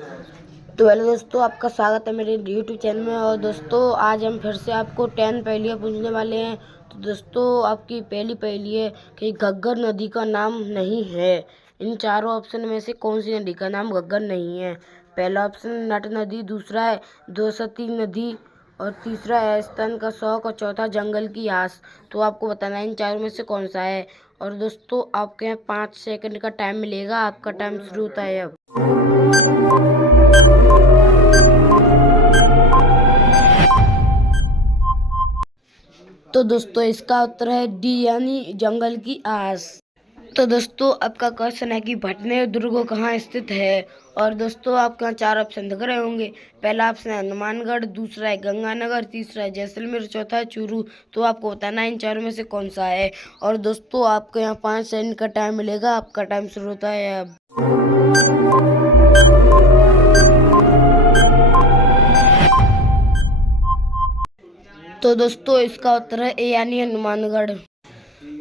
तो हेलो दोस्तों, आपका स्वागत है मेरे यूट्यूब चैनल में। और दोस्तों आज हम फिर से आपको 10 पहेलियाँ पूछने वाले हैं। तो दोस्तों आपकी पहली पहेली है कि घग्गर नदी का नाम नहीं है। इन चारों ऑप्शन में से कौन सी नदी का नाम घग्गर नहीं है? पहला ऑप्शन नट नदी, दूसरा है दोसती नदी, और तीसरा है स्तन का शौक, और चौथा जंगल की आस। तो आपको बताना है इन चारों में से कौन सा है। और दोस्तों आपके यहाँ 5 सेकंड का टाइम मिलेगा। आपका टाइम शुरू होता है अब। तो दोस्तों इसका उत्तर है डी, यानी जंगल की आस। तो दोस्तों आपका क्वेश्चन है कि भटनेर दुर्ग कहाँ स्थित है। और दोस्तों आपके यहाँ 4 ऑप्शन दिख रहे होंगे। पहला ऑप्शन है हनुमानगढ़, दूसरा है गंगानगर, तीसरा है जैसलमेर, चौथा है चूरू। तो आपको बताना है इन चारों में से कौन सा है। और दोस्तों आपके यहाँ 5 सेकंड का टाइम मिलेगा। आपका टाइम शुरू होता है अब। तो दोस्तों इसका उत्तर है ए, यानी हनुमानगढ़।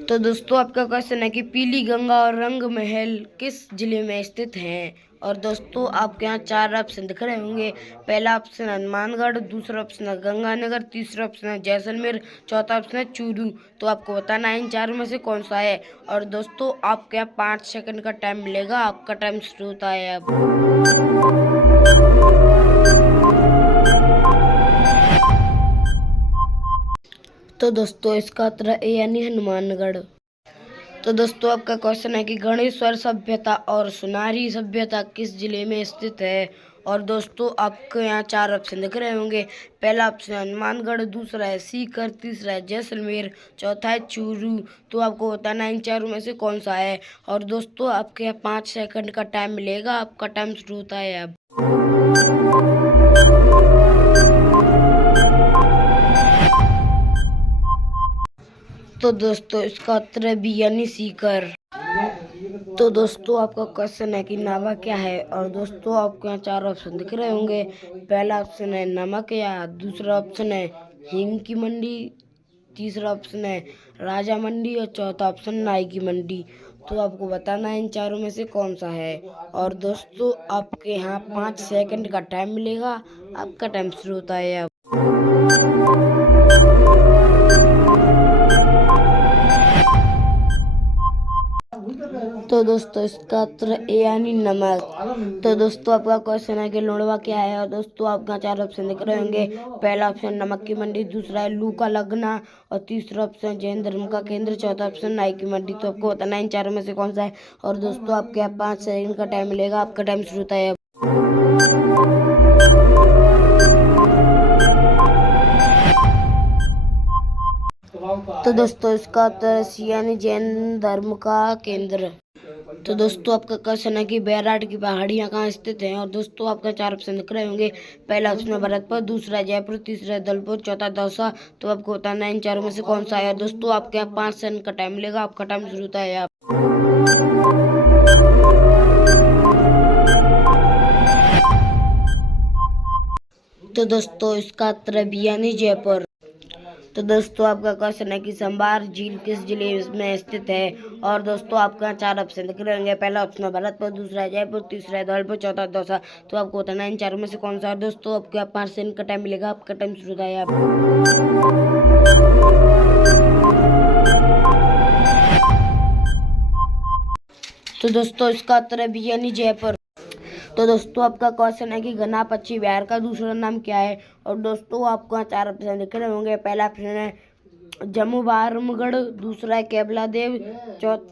तो दोस्तों आपका क्वेश्चन है कि पीली गंगा और रंग महल किस जिले में स्थित हैं। और दोस्तों आपके यहाँ 4 ऑप्शन दिख रहे होंगे। पहला ऑप्शन हनुमानगढ़, दूसरा ऑप्शन है गंगानगर, तीसरा ऑप्शन है जैसलमेर, चौथा ऑप्शन है चूरू। तो आपको बताना है इन चारों में से कौन सा है। और दोस्तों आपके यहाँ 5 सेकंड का टाइम मिलेगा। आपका टाइम शुरू होता है अब। तो दोस्तों इसका उत्तर है यानी हनुमानगढ़। तो दोस्तों आपका क्वेश्चन है कि गणेश्वर सभ्यता और सुनारी सभ्यता किस जिले में स्थित है। और दोस्तों आपके यहाँ 4 ऑप्शन दिख रहे होंगे। पहला ऑप्शन है हनुमानगढ़, दूसरा है सीकर, तीसरा है जैसलमेर, चौथा है चूरू। तो आपको बताना इन चारों में से कौन सा है। और दोस्तों आपके यहाँ 5 सेकंड का टाइम मिलेगा। आपका टाइम शुरू होता है अब। तो दोस्तों इसका उत्तर है बी, यानी सीकर। तो दोस्तों आपका क्वेश्चन है कि नावा क्या है। और दोस्तों आपको यहाँ 4 ऑप्शन दिख रहे होंगे। पहला ऑप्शन है नमक या, दूसरा ऑप्शन है हींग की मंडी, तीसरा ऑप्शन है राजा मंडी, और चौथा ऑप्शन नाई की मंडी। तो आपको बताना है इन चारों में से कौन सा है। और दोस्तों आपके यहाँ 5 सेकंड का टाइम मिलेगा। आपका टाइम शुरू होता है अब। तो दोस्तों इसका उत्तर ए, यानी नमक। तो दोस्तों आपका क्वेश्चन है कि लोड़वा क्या है। और दोस्तों आपका 4 ऑप्शन दिख रहे होंगे। पहला ऑप्शन नमक की मंडी, दूसरा है लू का लगना, और तीसरा ऑप्शन जैन धर्म का केंद्र, चौथा ऑप्शन नाई की मंडी। तो आपको बताना है इन चारों में से कौन सा है। और दोस्तों आपके यहाँ 5 सेकंड का टाइम मिलेगा। आपका टाइम शुरू होता है अब। तो दोस्तों इसका उत्तर सी, यानी जैन धर्म का केंद्र। तो दोस्तों आपका क्वेश्चन है कि बैराट की पहाड़ियाँ कहाँ स्थित हैं। और दोस्तों आपका 4 ऑप्शन दिख रहे होंगे। पहला ऑप्शन है भरतपुर, दूसरा है जयपुर, तीसरा है धौलपुर, चौथा दौसा। तो आपको बताना है इन चारों में से कौन सा है। दोस्तों आपके यहाँ 5 सेकंड का टाइम मिलेगा। आपका टाइम शुरू होता है आप। तो दोस्तों इसका उत्तर है बी, यानी जयपुर। तो दोस्तों आपका क्वेश्चन है कि संभार झील किस जिले में स्थित है। और दोस्तों आपके यहाँ 4 ऑप्शन दिख रहे होंगे। पहला ऑप्शन है भरतपुर, दूसरा है जयपुर, तीसरा है धौलपुर, चौथा दौसा। तो आपको बताना है इन चारों में से कौन सा है। दोस्तों आपके यहाँ 5 सेकंड का टाइम मिलेगा। आपका टाइम शुरू होता है आप। तो दोस्तों इसका उत्तर है बी, यानी जयपुर। तो दोस्तों आपका क्वेश्चन है कि घना पक्षी बिहार का दूसरा नाम क्या है। और दोस्तों आपको यहाँ 4 ऑप्शन दिख रहे होंगे। पहला ऑप्शन है जम्मू बारमगढ़, दूसरा है केबला देव,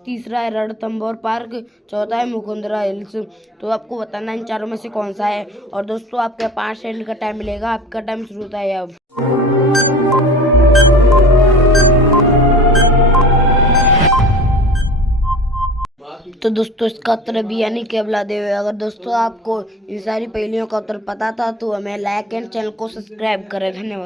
तीसरा है रणथंभौर पार्क, चौथा है मुकुंदरा हिल्स। तो आपको बताना इन चारों में से कौन सा है। और दोस्तों आपके 5 सेकंड का टाइम मिलेगा। आपका टाइम शुरू होता है अब। तो दोस्तों इसका उत्तर भी, यानी केबला देव। अगर दोस्तों आपको इन सारी पहेलियों का उत्तर पता था तो हमें लाइक एंड चैनल को सब्सक्राइब करें। धन्यवाद।